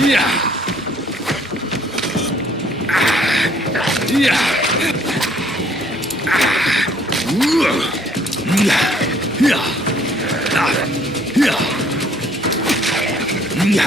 이야, 이야, 우와, 이야, 이야, 이야, 이야.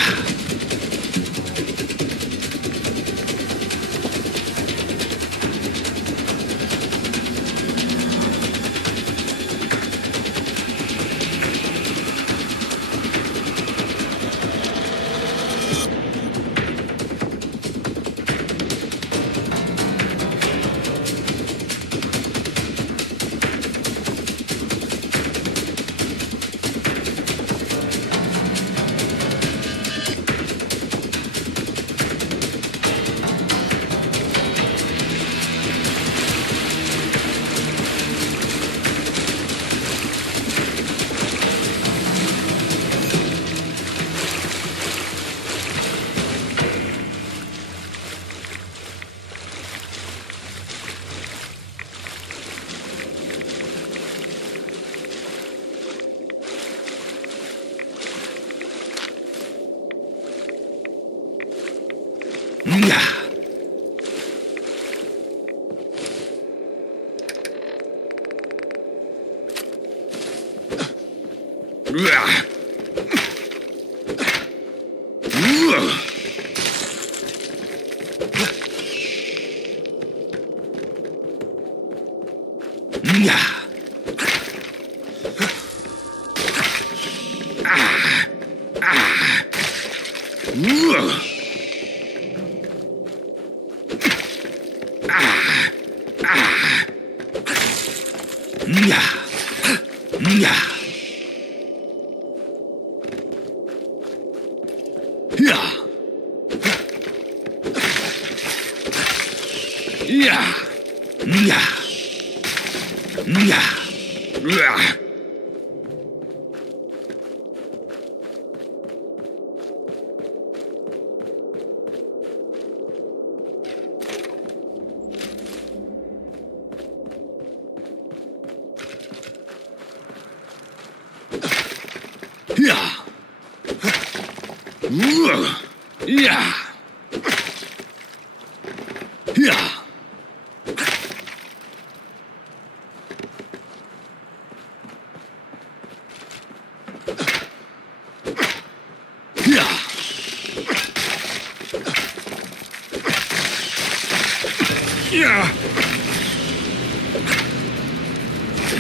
이야, 우와, 우와, 이야, 우와. 이야, 이야, 이야, 이야, 이야, 이야, 으아. 이야, 우와, 이야, 이야, 이야, 이야,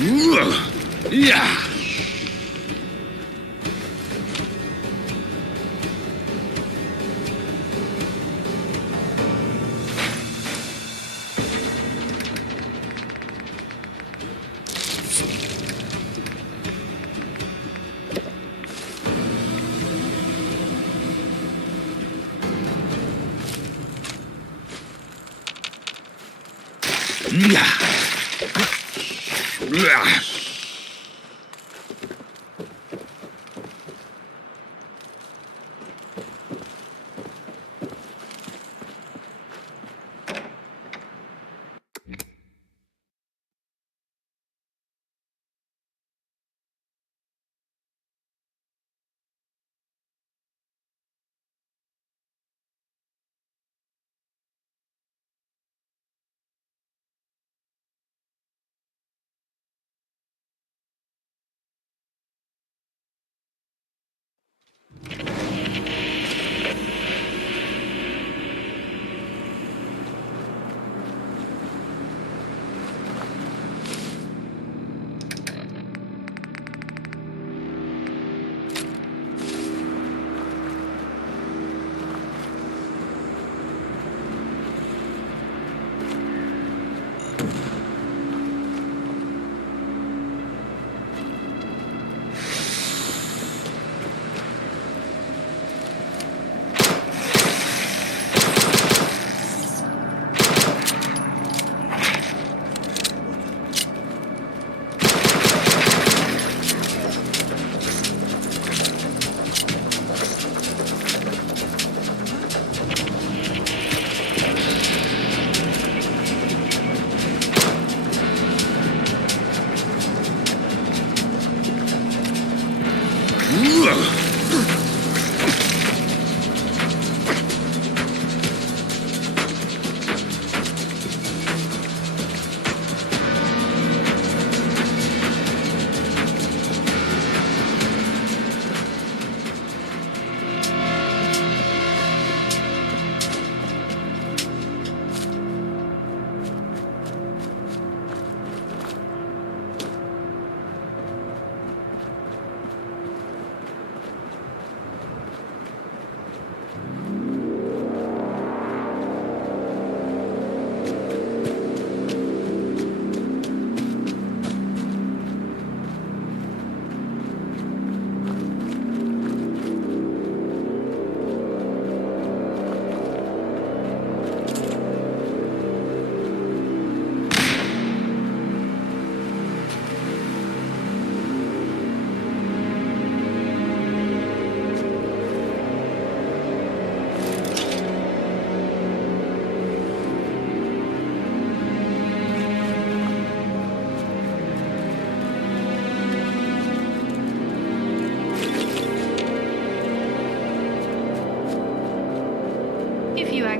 우와, 이야. 이야, 으아.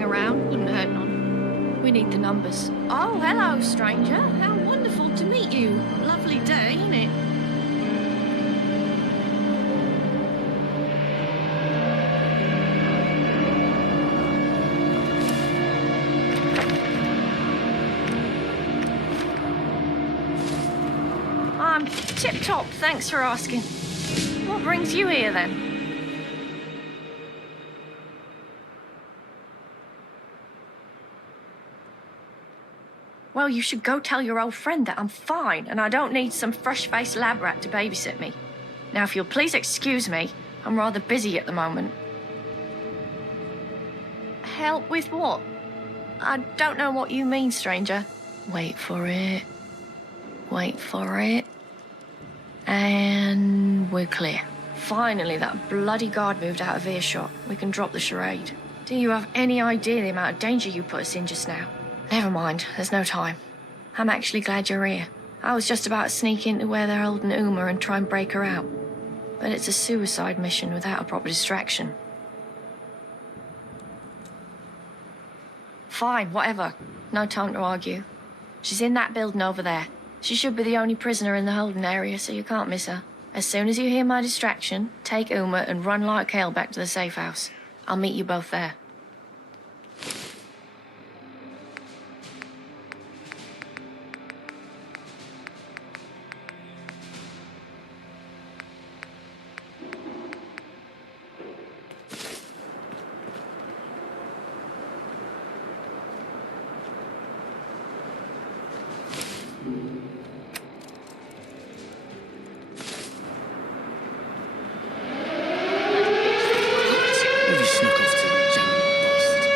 hang around. Wouldn't hurt none. We need the numbers. Oh, hello, stranger. How wonderful to meet you. Lovely day, isn't it? I'm tip-top, thanks for asking. What brings you here, then? Well, you should go tell your old friend that I'm fine and I don't need some fresh-faced lab rat to babysit me. Now, if you'll please excuse me, I'm rather busy at the moment. Help with what? I don't know what you mean, stranger. Wait for it. Wait for it. And we're clear. Finally, that bloody guard moved out of earshot. We can drop the charade. Do you have any idea the amount of danger you put us in just now? Never mind, there's no time. I'm actually glad you're here. I was just about to sneak into where they're holding Uma and try and break her out. But it's a suicide mission without a proper distraction. Fine, whatever. No time to argue. She's in that building over there. She should be the only prisoner in the holding area, so you can't miss her. As soon as you hear my distraction, take Uma and run like hell back to the safe house. I'll meet you both there. Maybe snuck off to the jamming bastard.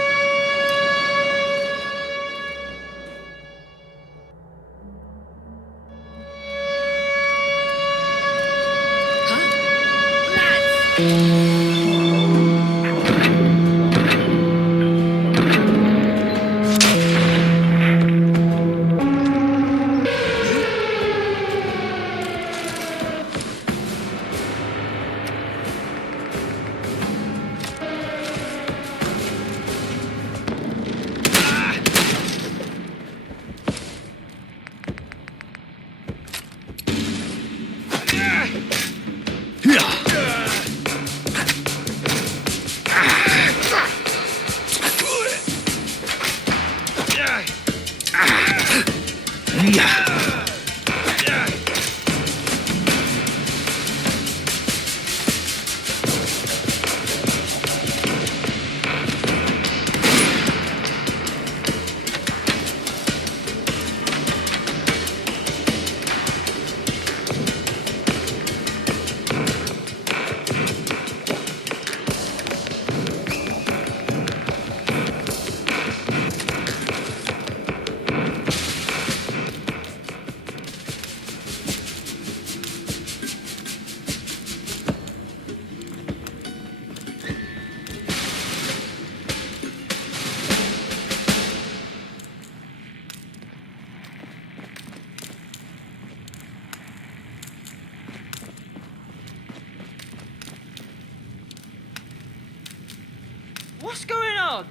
What's going on?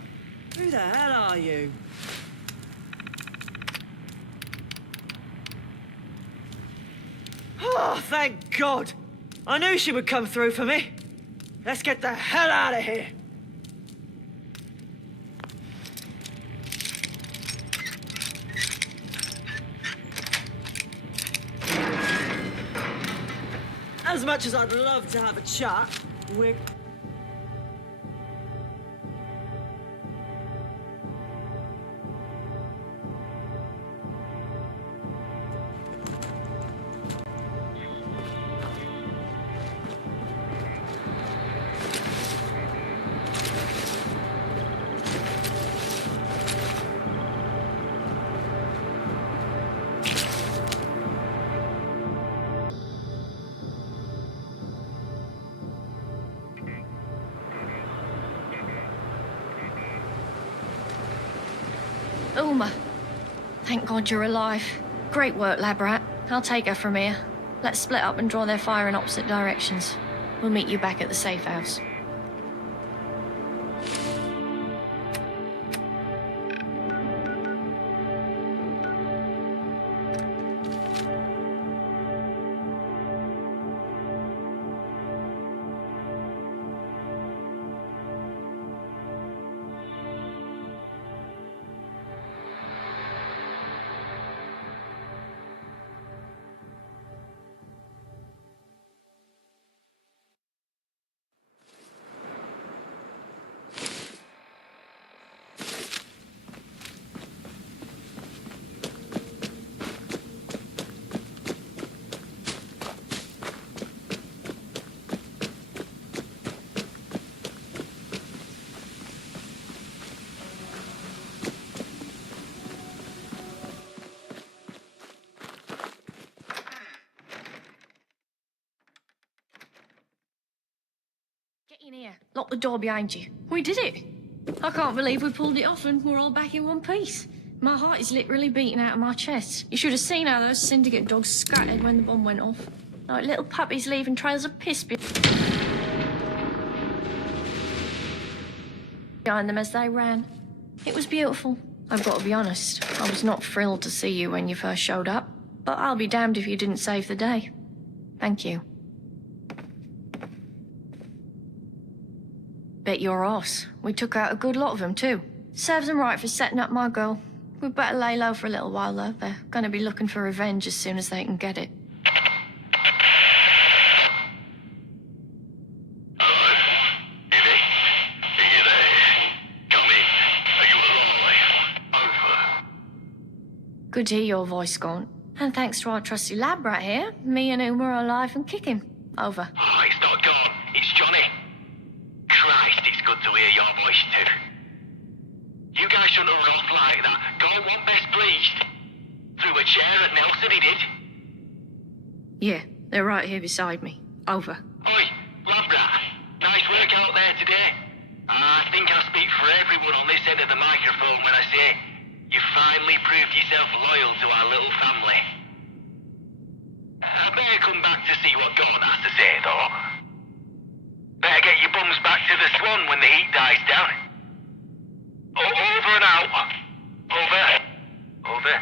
Who the hell are you? Oh, thank God! I knew she would come through for me. Let's get the hell out of here. As much as I'd love to have a chat, we're... Uma. Thank God you're alive. Great work, lab rat. I'll take her from here. Let's split up and draw their fire in opposite directions. We'll meet you back at the safe house. In here. Lock the door behind you. We did it. I can't believe we pulled it off and we're all back in one piece. My heart is literally beating out of my chest. You should have seen how those syndicate dogs scattered when the bomb went off. Like little puppies leaving trails of piss behind them as they ran. It was beautiful. I've got to be honest, I was not thrilled to see you when you first showed up, but I'll be damned if you didn't save the day. Thank you. Bet your arse. We took out a good lot of them, too. Serves them right for setting up my girl. We'd better lay low for a little while, though. They're gonna be looking for revenge as soon as they can get it. Good to hear your voice, Gaunt. And thanks to our trusty lab rat here, me and Uma are alive and kicking. Over. Oh, it's not Gaunt, it's Johnny. Christ, it's good to hear your voice too. You guys shouldn't have run off like that. Gaunt wasn't best pleased. Threw a chair at Nelson, he did. Yeah, they're right here beside me. Over. Oi, lab rat. Nice work out there today. I think I speak for everyone on this end of the microphone when I say you finally proved yourself loyal to our little family. I better come back to see what Gaunt has to say, though. Better get your bums back to the Swan when the heat dies down. Over and out. Over. Over.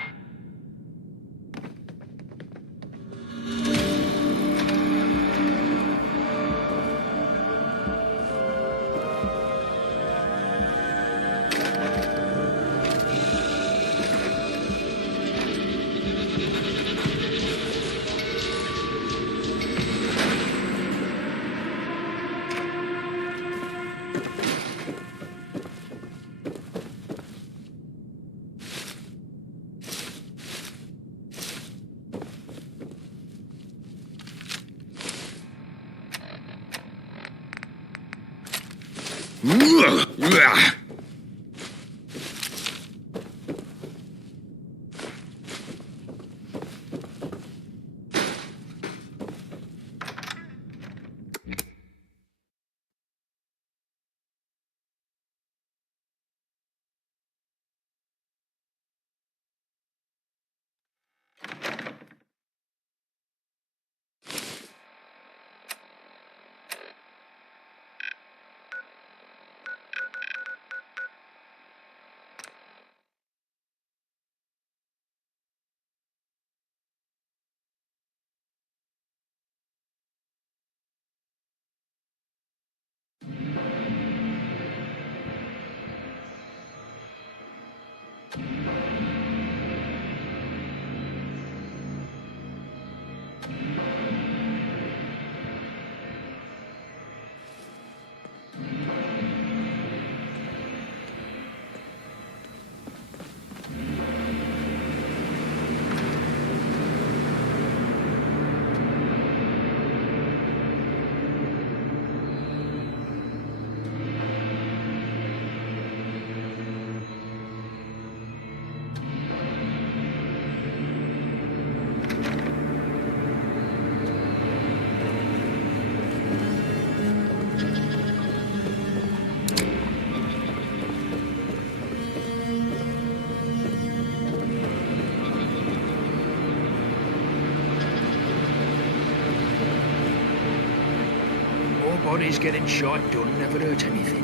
Bodies getting shot don't never hurt anything.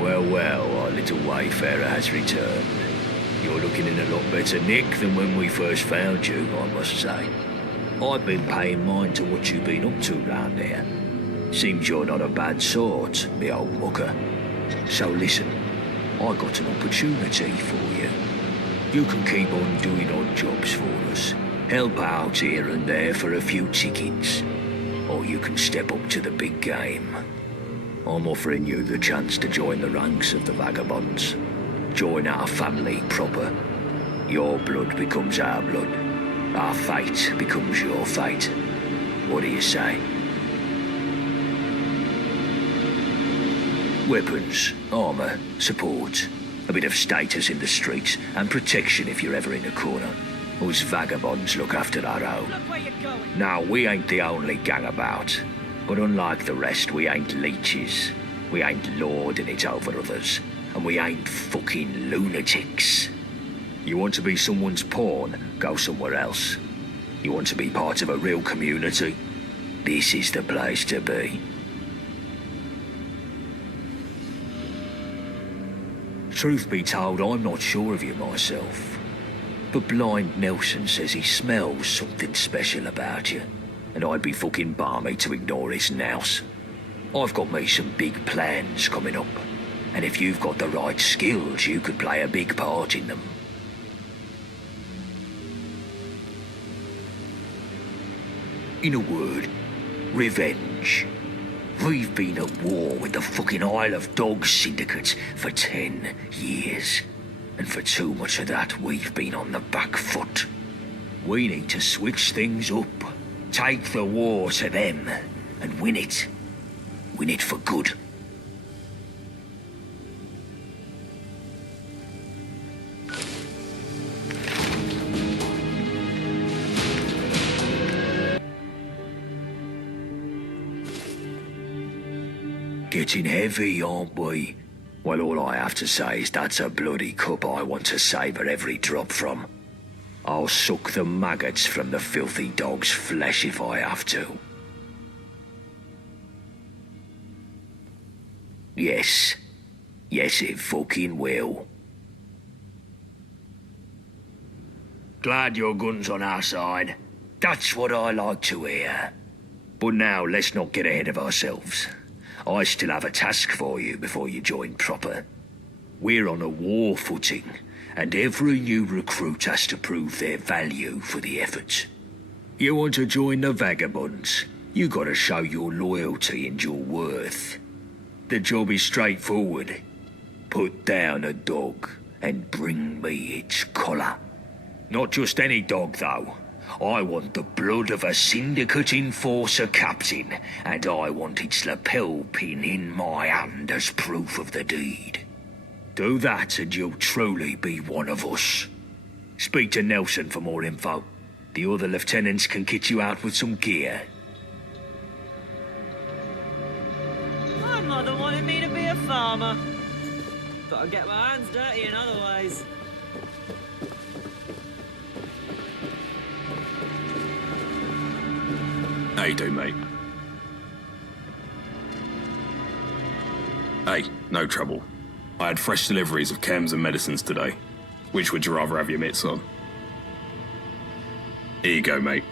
Well, our little wayfarer has returned. You're looking in a lot better nick than when we first found you, I must say. I've been paying mind to what you've been up to round here. Seems you're not a bad sort, me old mucker. So listen, I got an opportunity for you. You can keep on doing odd jobs for us, help out here and there for a few tickets, or you can step up to the big game. I'm offering you the chance to join the ranks of the vagabonds. Join our family proper. Your blood becomes our blood. Our fate becomes your fate. What do you say? Weapons, armor, support. A bit of status in the streets, and protection if you're ever in a corner. Us vagabonds look after our own. Look where you're going. Now, we ain't the only gang about, but unlike the rest, we ain't leeches. We ain't lording it over others, and we ain't fucking lunatics. You want to be someone's pawn, go somewhere else. You want to be part of a real community, this is the place to be. Truth be told, I'm not sure of you myself. But Blind Nelson says he smells something special about you, and I'd be fucking balmy to ignore his nouse. I've got me some big plans coming up, and if you've got the right skills, you could play a big part in them. In a word, revenge. We've been at war with the fucking Isle of Dogs syndicate for 10 years. And for too much of that, we've been on the back foot. We need to switch things up. Take the war to them and win it. Win it for good. Getting heavy, aren't we? Well, all I have to say is that's a bloody cup I want to savour every drop from. I'll suck the maggots from the filthy dog's flesh if I have to. Yes. Yes, it fucking will. Glad your gun's on our side. That's what I like to hear. But now, let's not get ahead of ourselves. I still have a task for you before you join proper. We're on a war footing, and every new recruit has to prove their value for the effort. You want to join the Vagabonds, you gotta show your loyalty and your worth. The job is straightforward. Put down a dog and bring me its collar. Not just any dog, though. I want the blood of a syndicate enforcer captain, and I want its lapel pin in my hand as proof of the deed. Do that and you'll truly be one of us. Speak to Nelson for more info. The other lieutenants can kit you out with some gear. My mother wanted me to be a farmer. But I get my hands dirty in other ways. How you doing, mate? Hey, no trouble. I had fresh deliveries of chems and medicines today. Which would you rather have your mitts on? Here you go, mate.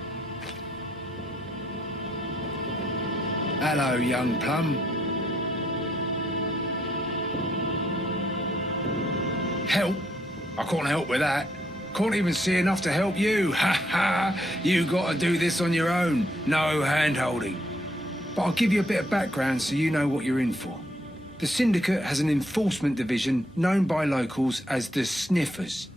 Hello, young plum. Help? I can't help with that. Can't even see enough to help you. Ha ha! You gotta do this on your own. No hand-holding. But I'll give you a bit of background so you know what you're in for. The Syndicate has an enforcement division known by locals as the Sniffers.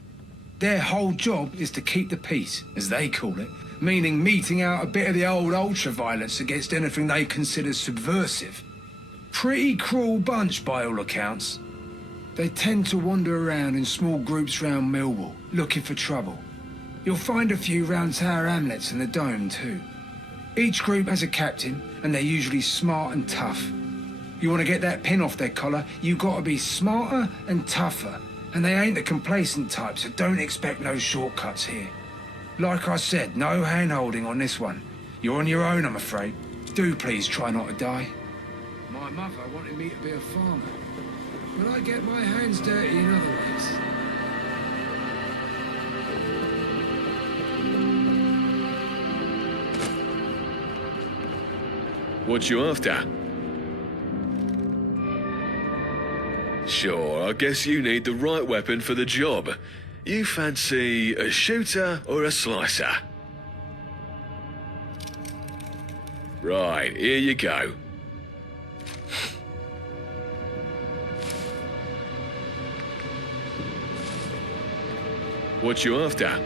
Their whole job is to keep the peace, as they call it, meaning meting out a bit of the old ultra-violence against anything they consider subversive. Pretty cruel bunch by all accounts. They tend to wander around in small groups round Millwall, looking for trouble. You'll find a few round Tower Hamlets and the Dome too. Each group has a captain, and they're usually smart and tough. You want to get that pin off their collar, you gotta be smarter and tougher. And they ain't the complacent type, so don't expect no shortcuts here. Like I said, no hand-holding on this one. You're on your own, I'm afraid. Do please try not to die. My mother wanted me to be a farmer, but I get my hands dirty in other ways. What you after? Sure, I guess you need the right weapon for the job. You fancy a shooter or a slicer? Right, here you go. What you after?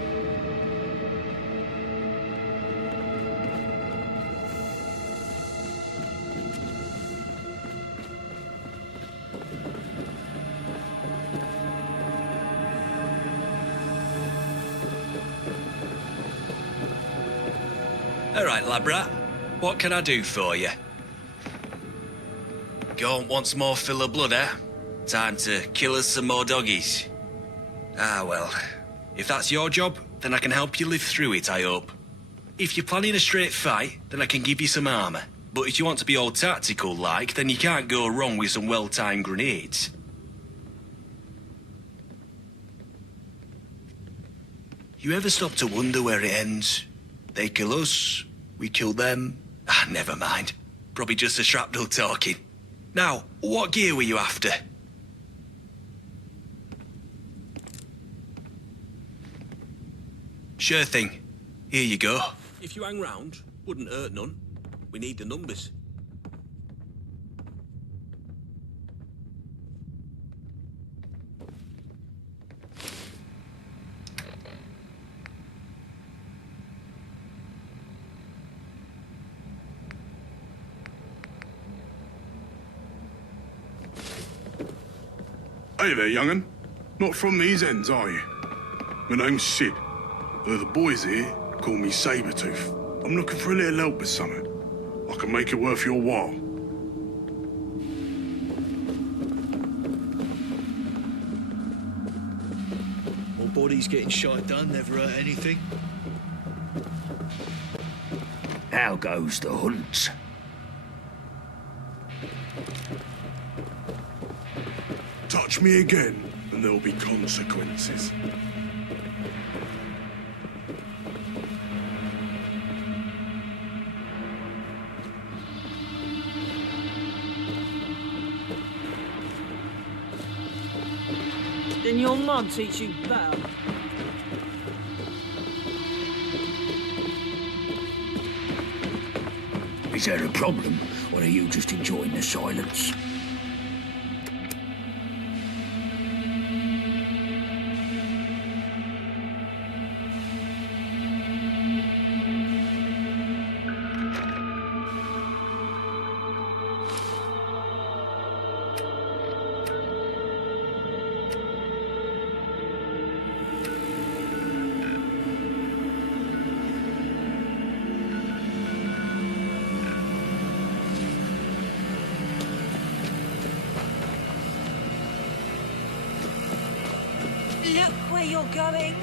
All right, Labrat. What can I do for you? Go on, want some more filler blood, eh? Time to kill us some more doggies. Ah, well. If that's your job, then I can help you live through it, I hope. If you're planning a straight fight, then I can give you some armour. But if you want to be all tactical like, then you can't go wrong with some well-timed grenades. You ever stop to wonder where it ends? They kill us, we kill them. Ah, never mind. Probably just a shrapnel talking. Now, what gear were you after? Sure thing. Here you go. If you hang round, wouldn't hurt none. We need the numbers. Hey there, young'un. Not from these ends, are you? My name's Sid. The boys here call me Sabretooth. I'm looking for a little help with something. I can make it worth your while. Well, bodies getting shot done never hurt anything. How goes the hunt? Touch me again, and there'll be consequences. Then your mum teach you better. Is there a problem, or are you just enjoying the silence? Look where you're going.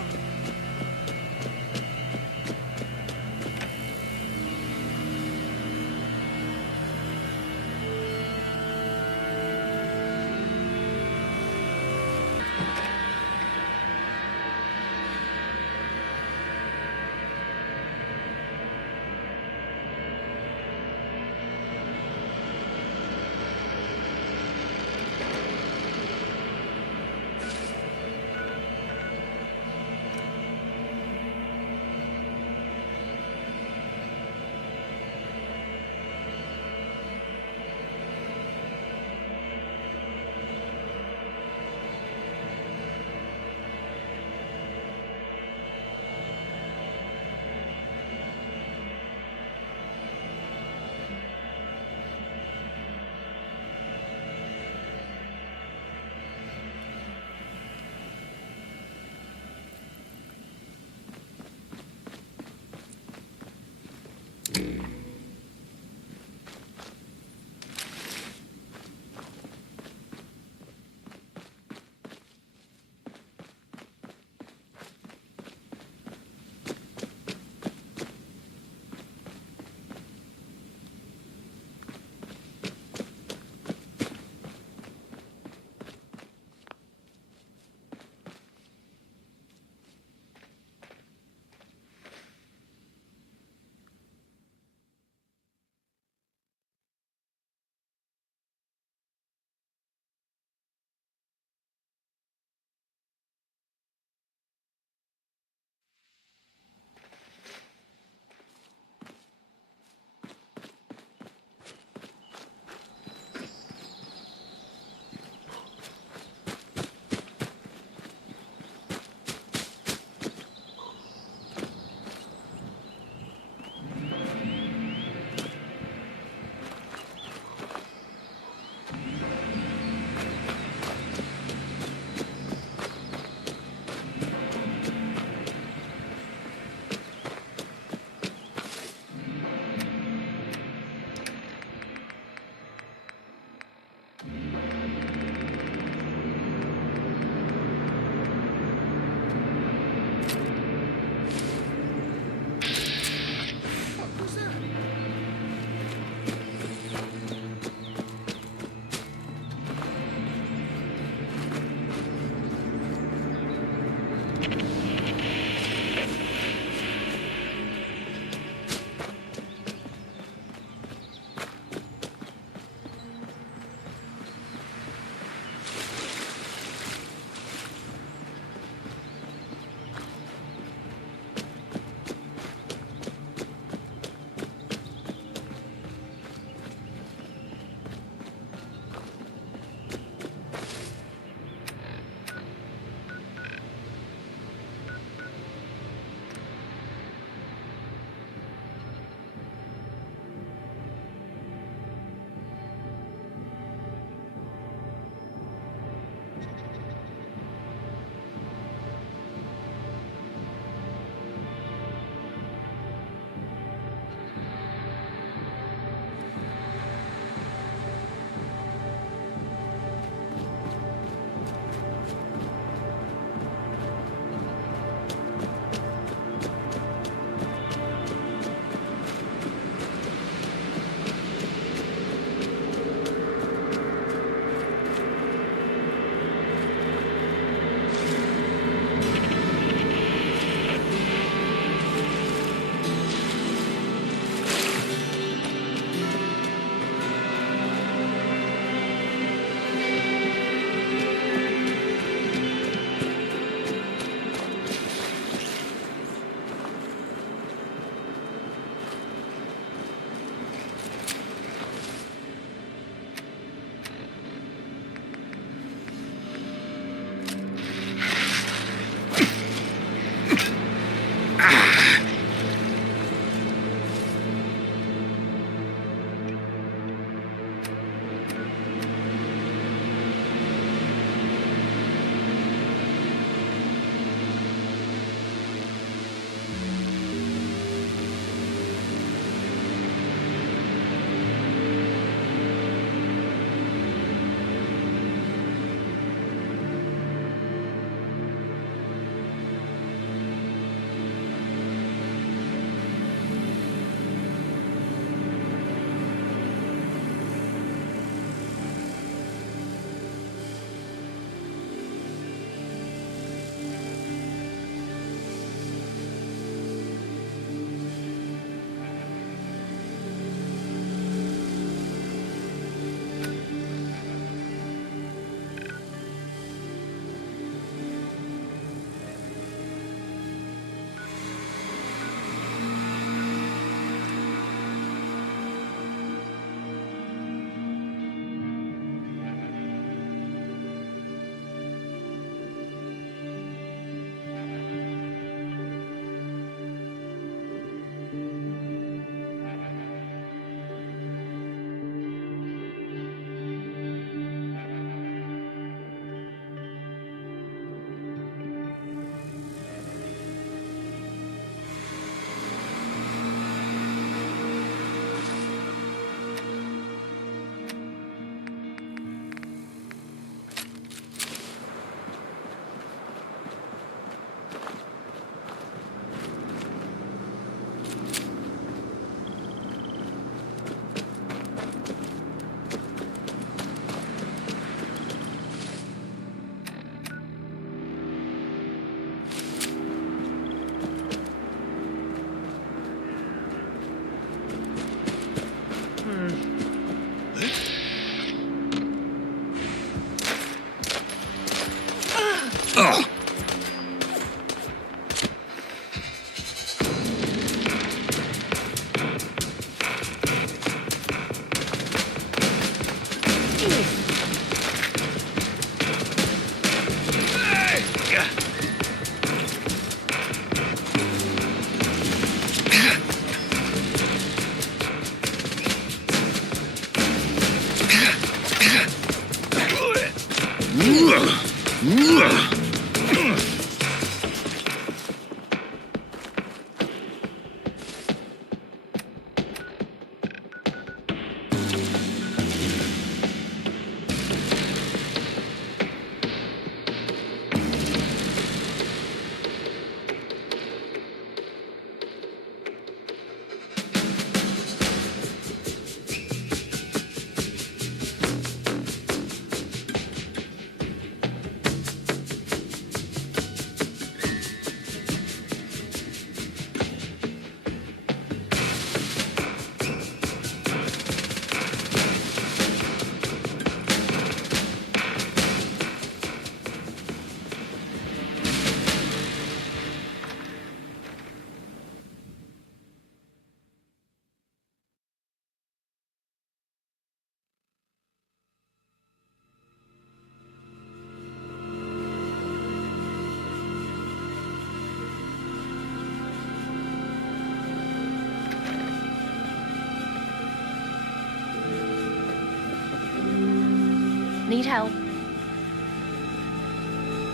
Need help?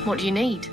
What do you need?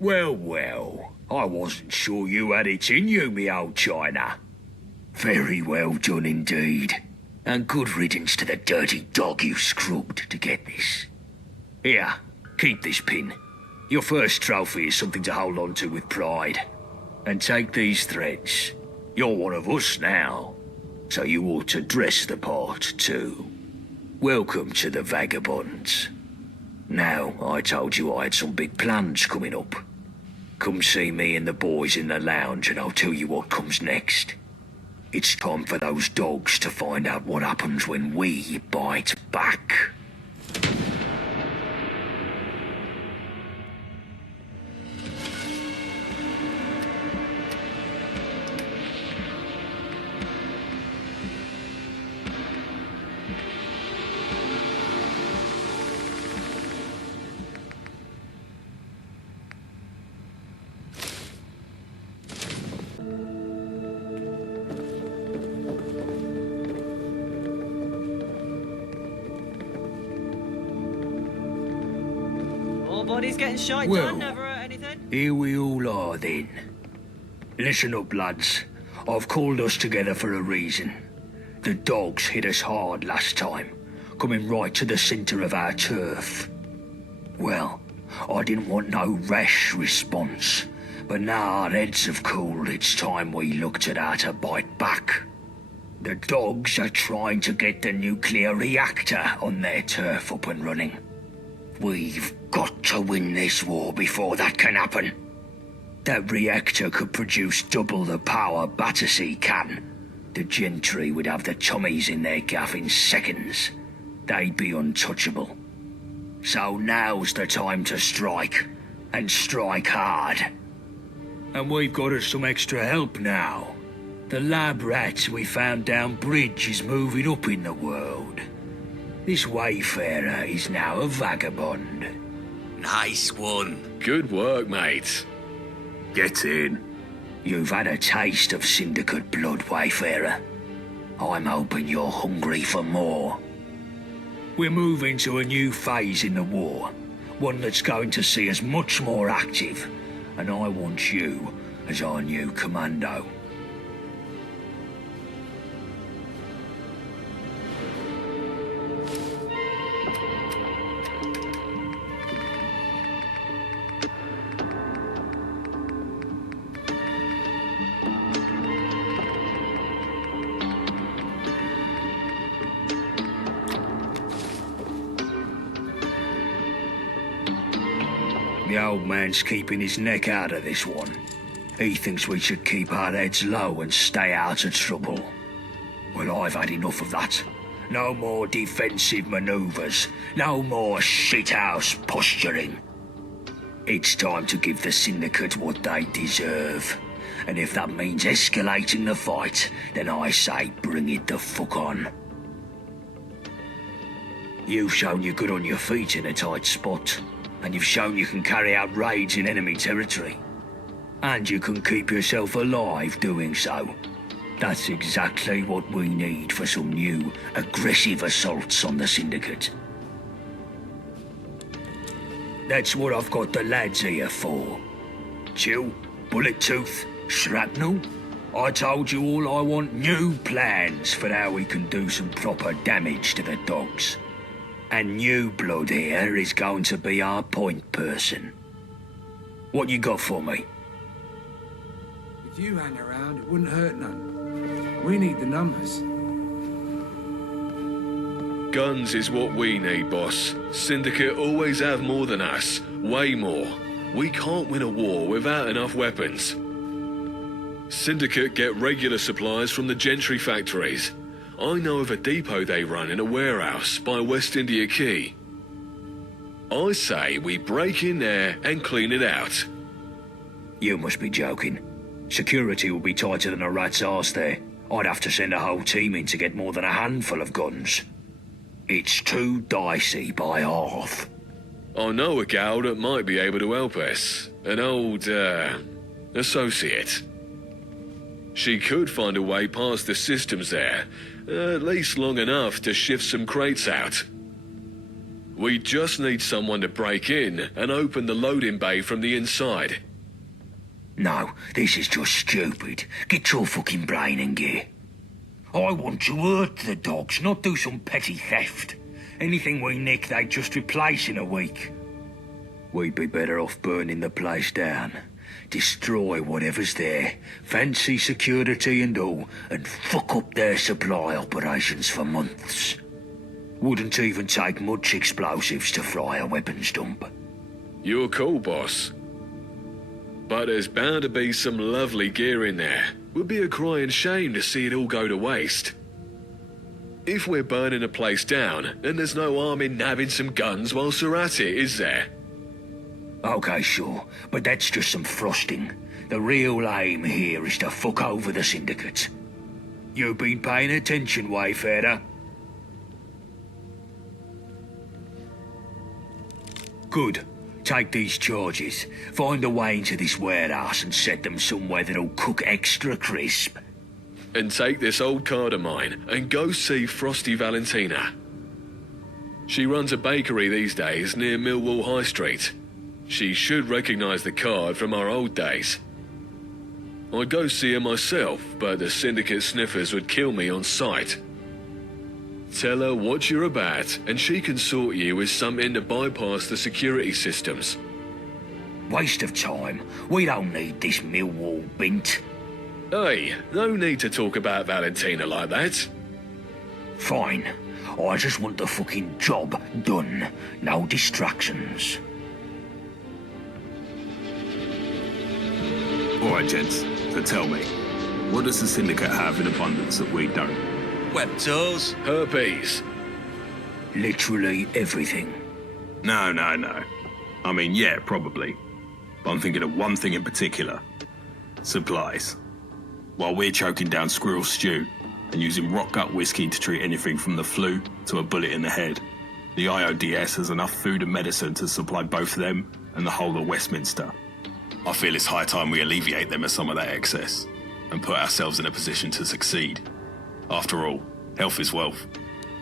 Well, well, I wasn't sure you had it in you, me old China. Very well done indeed. And good riddance to the dirty dog you scrubbed to get this. Here, keep this pin. Your first trophy is something to hold on to with pride. And take these threads. You're one of us now, so you ought to dress the part too. Welcome to the Vagabonds. Now, I told you I had some big plans coming up. Come see me and the boys in the lounge and I'll tell you what comes next. It's time for those dogs to find out what happens when we bite back. Body's getting shite Well, done, never hurt anything. Here we all are then. Listen up, lads. I've called us together for a reason. The dogs hit us hard last time, coming right to the centre of our turf. Well, I didn't want no rash response, but now our heads have cooled, it's time we looked at how to bite back. The dogs are trying to get the nuclear reactor on their turf up and running. We've got to win this war before that can happen. That reactor could produce double the power Battersea can. The gentry would have the Tommies in their gaff in seconds. They'd be untouchable. So now's the time to strike, and strike hard. And we've got us some extra help now. The lab rat we found down bridge is moving up in the world. This wayfarer is now a vagabond. Nice one. Good work, mate. Get in. You've had a taste of syndicate blood, wayfarer. I'm hoping you're hungry for more. We're moving to a new phase in the war, one that's going to see us much more active, and I want you as our new commando. The old man's keeping his neck out of this one. He thinks we should keep our heads low and stay out of trouble. Well, I've had enough of that. No more defensive manoeuvres. No more shithouse posturing. It's time to give the Syndicate what they deserve. And if that means escalating the fight, then I say bring it the fuck on. You've shown you're good on your feet in a tight spot, and you've shown you can carry out raids in enemy territory. And you can keep yourself alive doing so. That's exactly what we need for some new, aggressive assaults on the Syndicate. That's what I've got the lads here for. Chill, Bullet Tooth, Shrapnel. I told you all I want new plans for how we can do some proper damage to the dogs. And New Blood here is going to be our point person. What you got for me? If you hang around, it wouldn't hurt none. We need the numbers. Guns is what we need, boss. Syndicate always have more than us. Way more. We can't win a war without enough weapons. Syndicate get regular supplies from the Gentry factories. I know of a depot they run in a warehouse by West India Quay. I say we break in there and clean it out. You must be joking. Security will be tighter than a rat's arse there. I'd have to send a whole team in to get more than a handful of guns. It's too dicey by half. I know a gal that might be able to help us. An old, associate. She could find a way past the systems there, at least long enough to shift some crates out. We just need someone to break in and open the loading bay from the inside. No, this is just stupid. Get your fucking brain in gear. I want to hurt the dogs, not do some petty theft. Anything we nick, they'd just replace in a week. We'd be better off burning the place down. Destroy whatever's there, fancy security and all, and fuck up their supply operations for months. Wouldn't even take much explosives to fry a weapons dump. You're cool, boss. But there's bound to be some lovely gear in there. Would be a crying shame to see it all go to waste. If we're burning a place down, then there's no harm in nabbing some guns whilst we're at it, is there? Okay, sure, but that's just some frosting. The real aim here is to fuck over the Syndicate. You been paying attention, Wayfarer? Good. Take these charges, find a way into this warehouse and set them somewhere that'll cook extra crisp. And take this old card of mine and go see Frosty Valentina. She runs a bakery these days near Millwall High Street. She should recognise the card from our old days. I'd go see her myself, but the Syndicate sniffers would kill me on sight. Tell her what you're about, and she can sort you with something to bypass the security systems. Waste of time. We don't need this Millwall bint. Hey, no need to talk about Valentina like that. Fine. I just want the fucking job done. No distractions. Alright, gents, so tell me, what does the Syndicate have in abundance that we don't? Web toes. Herpes. Literally everything. No. I mean, yeah, probably. But I'm thinking of one thing in particular. Supplies. While we're choking down squirrel stew and using rock gut whiskey to treat anything from the flu to a bullet in the head, the IODS has enough food and medicine to supply both them and the whole of Westminster. I feel it's high time we alleviate them of some of that excess and put ourselves in a position to succeed. After all, health is wealth.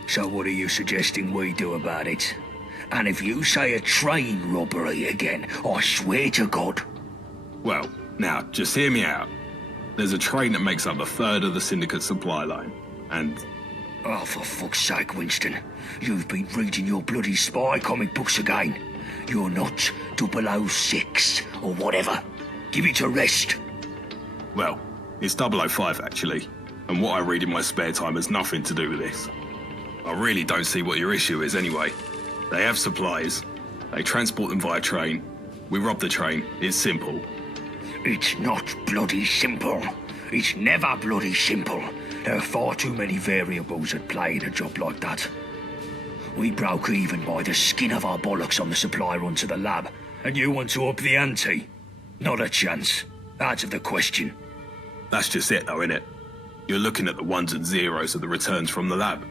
So what are you suggesting we do about it? And if you say a train robbery again, I swear to God. Well, now, just hear me out. There's a train that makes up a third of the Syndicate supply line, and... Oh, for fuck's sake, Winston. You've been reading your bloody spy comic books again. You're not 006 or whatever. Give it a rest. Well, it's 005 actually, and what I read in my spare time has nothing to do with this. I really don't see what your issue is anyway. They have supplies, they transport them via train, We rob the train. It's simple. It's not bloody simple. It's never bloody simple. There are far too many variables at play in a job like that. We broke even by the skin of our bollocks on the supply run to the lab, and you want to up the ante? Not a chance. Out of the question. That's just it, though, innit? You're looking at the ones and zeros of the returns from the lab.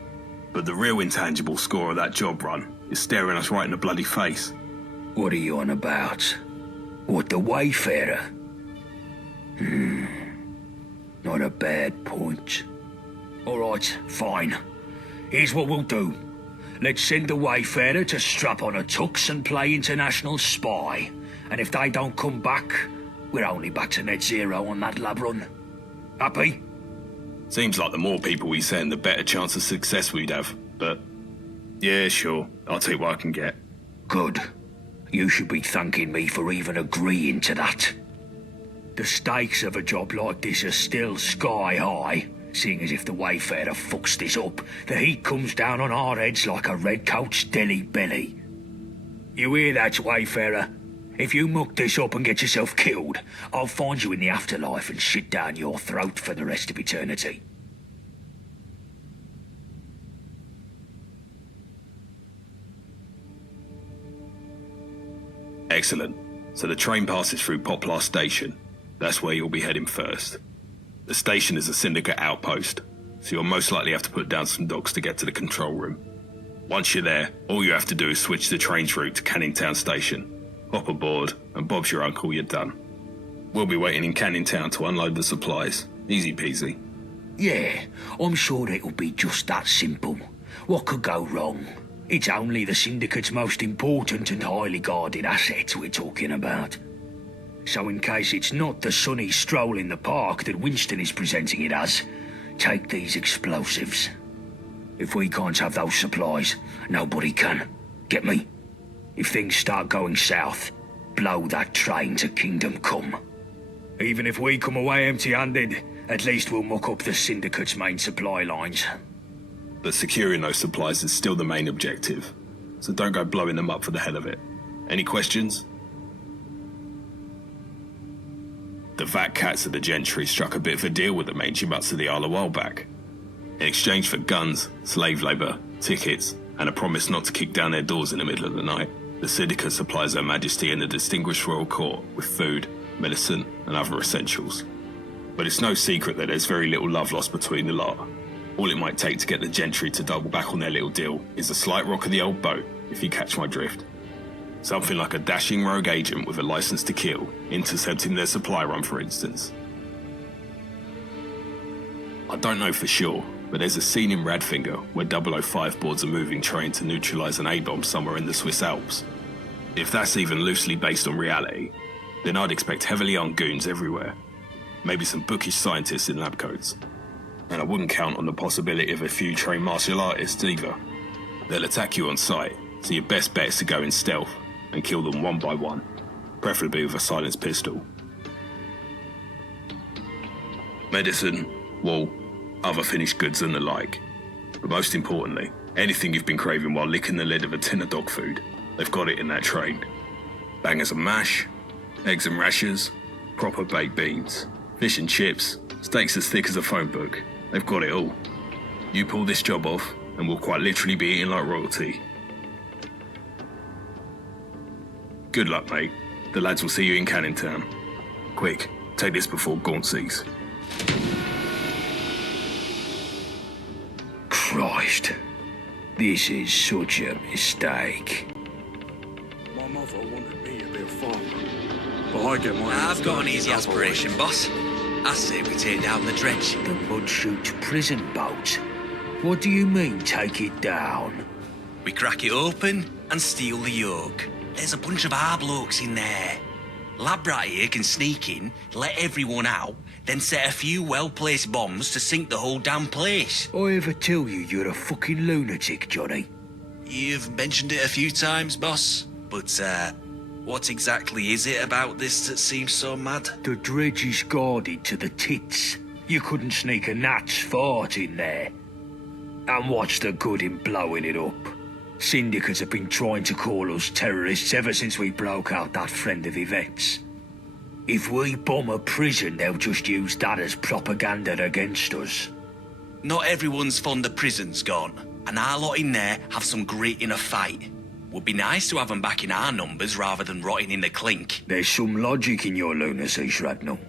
But the real intangible score of that job run is staring us right in the bloody face. What are you on about? What, the Wayfarer? Not a bad point. All right, fine. Here's what we'll do. Let's send the Wayfarer to strap on a tux and play international spy. And if they don't come back, we're only back to net zero on that lab run. Happy? Seems like the more people we send, the better chance of success we'd have. But, yeah, sure. I'll take what I can get. Good. You should be thanking me for even agreeing to that. The stakes of a job like this are still sky high, seeing as if the Wayfarer fucks this up, the heat comes down on our heads like a redcoat's deli belly. You hear that, Wayfarer? If you muck this up and get yourself killed, I'll find you in the afterlife and shit down your throat for the rest of eternity. Excellent. So the train passes through Poplar Station. That's where you'll be heading first. The station is a syndicate outpost, so you'll most likely have to put down some dogs to get to the control room. Once you're there, all you have to do is switch the train's route to Canning Town Station. Hop aboard, and Bob's your uncle, you're done. We'll be waiting in Canning Town to unload the supplies. Easy peasy. Yeah, I'm sure it'll be just that simple. What could go wrong? It's only the Syndicate's most important and highly guarded assets we're talking about. So in case it's not the sunny stroll in the park that Winston is presenting it as, take these explosives. If we can't have those supplies, nobody can. Get me? If things start going south, blow that train to Kingdom Come. Even if we come away empty-handed, at least we'll muck up the Syndicate's main supply lines. But securing those supplies is still the main objective, so don't go blowing them up for the hell of it. Any questions? The fat cats of the gentry struck a bit of a deal with the mangy mutts of the Isle a while back. In exchange for guns, slave labour, tickets, and a promise not to kick down their doors in the middle of the night, the Syndicate supplies Her Majesty and the Distinguished Royal Court with food, medicine, and other essentials. But it's no secret that there's very little love lost between the lot. All it might take to get the gentry to double back on their little deal is a slight rock of the old boat, if you catch my drift. Something like a dashing rogue agent with a license to kill, intercepting their supply run, for instance. I don't know for sure, but there's a scene in Radfinger where 005 boards a moving train to neutralise an A-bomb somewhere in the Swiss Alps. If that's even loosely based on reality, then I'd expect heavily armed goons everywhere. Maybe some bookish scientists in lab coats. And I wouldn't count on the possibility of a few trained martial artists either. They'll attack you on sight, so your best bet is to go in stealth and kill them one by one, preferably with a silenced pistol. Medicine, wool, other finished goods and the like. But most importantly, anything you've been craving while licking the lid of a tin of dog food, they've got it in that train. Bangers and mash, eggs and rashers, proper baked beans, fish and chips, steaks as thick as a phone book. They've got it all. You pull this job off, and we'll quite literally be eating like royalty. Good luck, mate. The lads will see you in Canning Town. Quick, take this before Gaunt sees. Christ. This is such a mistake. My mother wanted me to be a farmer, but I get my... I've got an easy aspiration, boss. I say we take down the dredge. The Mudchute prison boat? What do you mean, take it down? We crack it open and steal the yoke. There's a bunch of our blokes in there. Lab rat here can sneak in, let everyone out, then set a few well-placed bombs to sink the whole damn place. I ever tell you you're a fucking lunatic, Johnny? You've mentioned it a few times, boss. But, what exactly is it about this that seems so mad? The dredge is guarded to the tits. You couldn't sneak a gnat's fart in there. And what's the good in blowing it up? Syndicates have been trying to call us terrorists ever since we broke out that friend of Yvette's. If we bomb a prison, they'll just use that as propaganda against us. Not everyone's fond of prisons, gone, and our lot in there have some grit in a fight. Would be nice to have them back in our numbers rather than rotting in the clink. There's some logic in your lunacy, Shrapnel.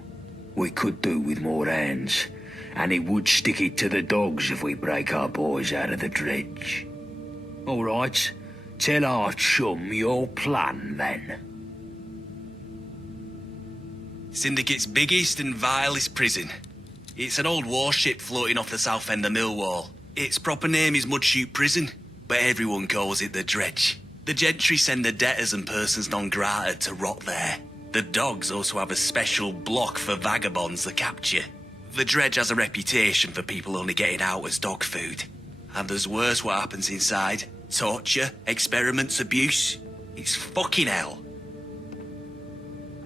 We could do with more hands, and it would stick it to the dogs if we break our boys out of the dredge. All right, tell our chum your plan, then. Syndicate's biggest and vilest prison. It's an old warship floating off the south end of Millwall. Its proper name is Mudshoot Prison, but everyone calls it the Dredge. The gentry send the debtors and persons non grata to rot there. The dogs also have a special block for vagabonds to capture. The Dredge has a reputation for people only getting out as dog food. And there's worse what happens inside. Torture, experiments, abuse. It's fucking hell.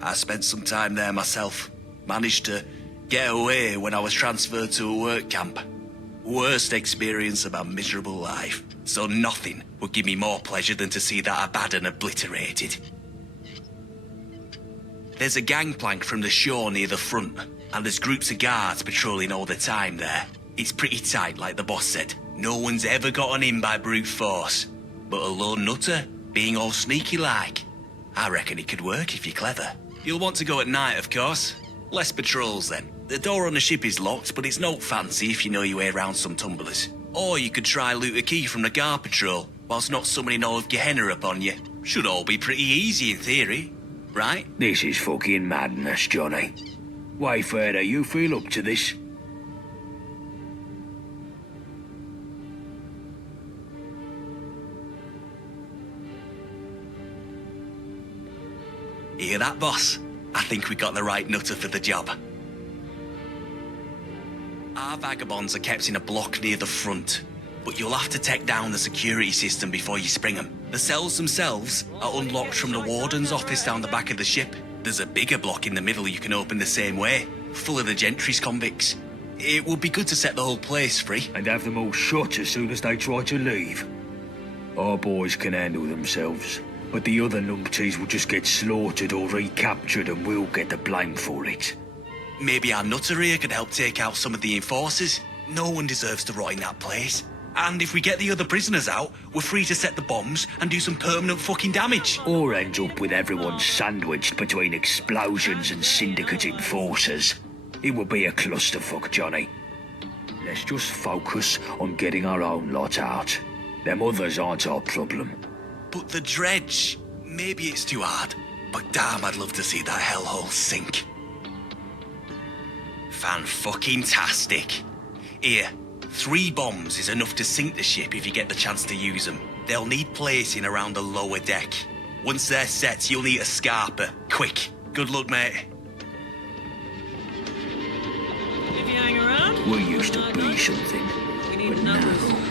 I spent some time there myself. Managed to get away when I was transferred to a work camp. Worst experience of my miserable life. So nothing would give me more pleasure than to see that Abaddon obliterated. There's a gangplank from the shore near the front, and there's groups of guards patrolling all the time there. It's pretty tight, like the boss said. No one's ever gotten in by brute force. But a lone nutter, being all sneaky like, I reckon it could work if you're clever. You'll want to go at night, of course. Less patrols then. The door on the ship is locked, but it's no fancy if you know your way around some tumblers. Or you could try loot a key from the guard patrol, whilst not summoning all of Gehenna upon you. Should all be pretty easy in theory, right? This is fucking madness, Johnny. Wayfarer, you feel up to this? Hear that, boss? I think we got the right nutter for the job. Our vagabonds are kept in a block near the front, but you'll have to take down the security system before you spring them. The cells themselves are unlocked from the warden's office down the back of the ship. There's a bigger block in the middle you can open the same way, full of the gentry's convicts. It would be good to set the whole place free. And have them all shot as soon as they try to leave. Our boys can handle themselves, but the other numpties will just get slaughtered or recaptured and we'll get the blame for it. Maybe our nutter here could help take out some of the enforcers. No one deserves to rot in that place. And if we get the other prisoners out, we're free to set the bombs and do some permanent fucking damage. Or end up with everyone sandwiched between explosions and syndicate enforcers. It will be a clusterfuck, Johnny. Let's just focus on getting our own lot out. Them others aren't our problem. But the Dredge, maybe it's too hard, but damn, I'd love to see that hellhole sink. Fan-fucking-tastic. Here, 3 bombs is enough to sink the ship if you get the chance to use them. They'll need placing around the lower deck. Once they're set, you'll need a scarper. Quick. Good luck, mate. If you hang around, We used to be something, we need but numbers. now